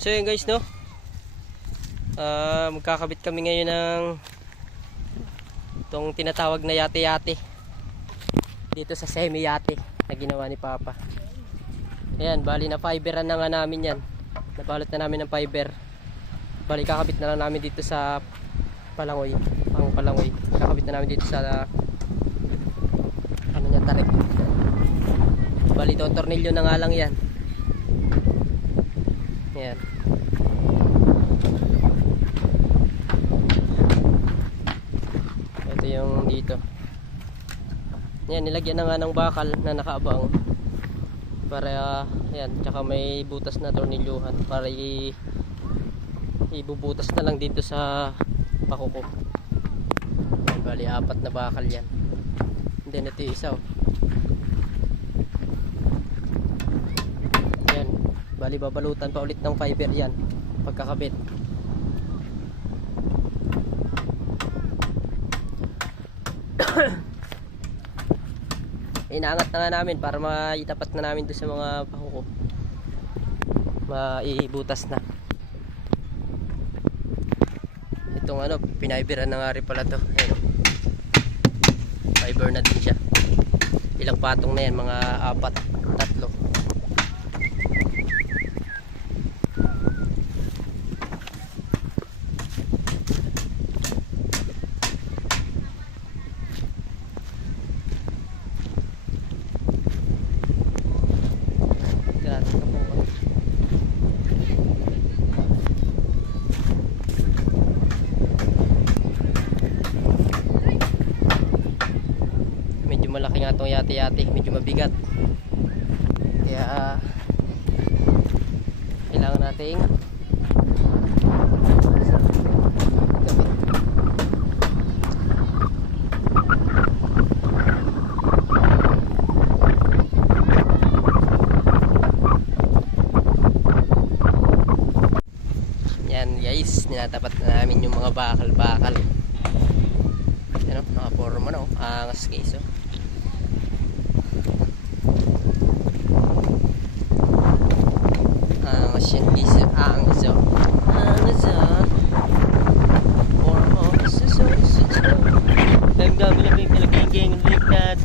So yun guys, no, magkakabit kami ngayon ng itong tinatawag na yate-yate dito sa semi-yate na ginawa ni Papa. Ayan, bali na fiberan na nga namin yan, nabalot na namin ng fiber. Bali kakabit na lang namin dito sa palangoy, ang palangoy kakabit na namin dito sa ano niya, tarik. Bali itong tornilyo na nga lang yan. Ayan. Ito yung dito. Ayan, nilagyan na nga ng bakal na nakaabang para ayan, tsaka may butas na tornilyuhan para ibubutas na lang dito sa pakuko. Ayan, bali 4 na bakal yan. And then ito yung isa, oh. Ayan, bali babalutan pa ulit ng fiber yan pagkakabit. Inaangat na nga namin para maitapat na namin doon sa mga pakuko, maibutas na. Itong ano, pinaiberan na nga rin pala to. Ayan, fiber na din siya. Ilang patong na yan, mga 4, 3. Malaki nga itong yate-yate, medyo mabigat, kaya kailangan nating yan guys, ninatapat na namin yung mga bakal-bakal. Ano, nakaporma na, oh. Angas guys, oh. Yan guys, angzo I'm gonna be gang like that.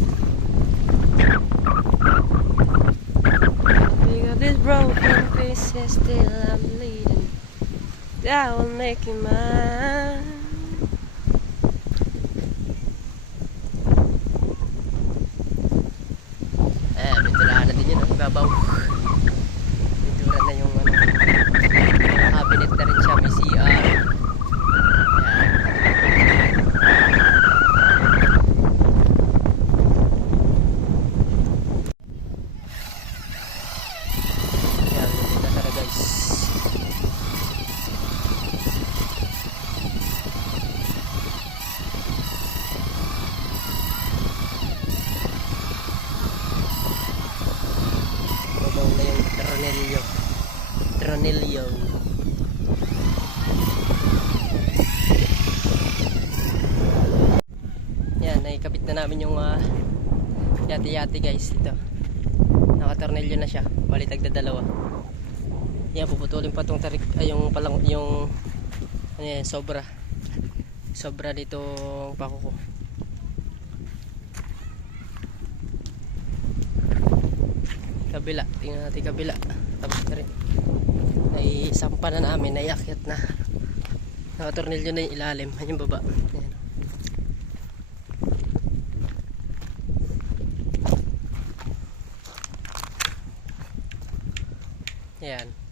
Because this broken piece is still I'm bleeding. That will make you mine. Binturahan na din yun, babaw. Na yung ano, cabinet na rin siya, may CR. Yan, dito tara guys. Babaw na yung tornilyo. Yan, naikabit na namin yung yate-yate guys. Ito, nakatornilyo na siya, bali tagdadalawa. Yan, puputulin pa tong tarik, ay yung palang, yung ano yan, sobra dito pakuko. Kabila, tingnan natin kabila. Tapos na rin, naisampa na namin, naiakyat na, nakatornilyo na yung ilalim, yung baba. Ayan. Ayan.